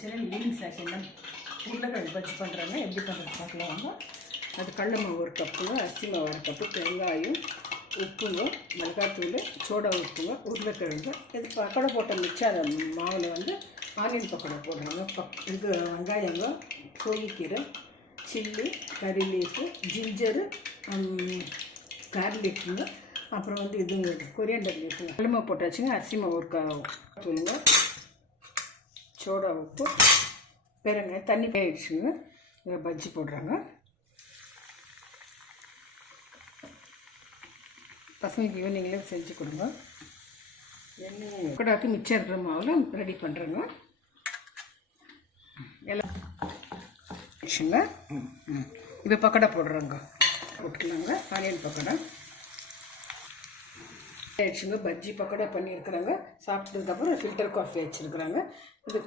கிச்சனில் ஈவினிங் செஷனில் உருளைக்கிழங்கு பஜ்ஜி பண்ணுறாங்க. எப்படி பண்ணுறது பார்க்கலாம் வாங்க. அது கடல மாவு 1 கப்புங்க, அரிசி மாவு 1 கப்பு, வெங்காயம், உப்புங்க, மிளகாத்தூள், சோடா உப்புங்க, உருளைக்கிழங்கு. இது பக்கோடா போட்ட மிச்சம் அந்த மாவில் வந்து ஆனியன் பக்கோடா போடுறாங்க. இது வெங்காயங்க, கோழிக்கீரை, சில்லி, கறி லீஃபு, ஜிஞ்சரு, கார்லிக்குங்க, அப்புறம் வந்து இதுங்க கொரியாண்டர் லீஃபுங்க. கடல மாவு போட்டாச்சுங்க. அரிசி மாவு 1 தூளுங்க, சோடா உப்பு, பெருங்காயம், தண்ணி ஆயிடுச்சுங்க. பஜ்ஜி போடுறாங்க. பசங்களுக்கு ஈவினிங்கில் செஞ்சு கொடுங்க. எண்ணெய் பக்கோடாக்கு மிச்சம் இருக்கிற மாவில் ரெடி பண்ணுறேங்க. எல்லாம் ஆயிடுச்சுங்க. இப்போ பக்கோடா போடுறோங்க. போட்டுக்கலாங்க. ஆனியன் பக்கோடா ஆயிடுச்சுங்க. பஜ்ஜி பக்கோடா பண்ணியிருக்கிறாங்க. சாப்பிட்டதுக்கப்புறம் ஃபில்டர் காஃபி வச்சுருக்குறாங்க. இது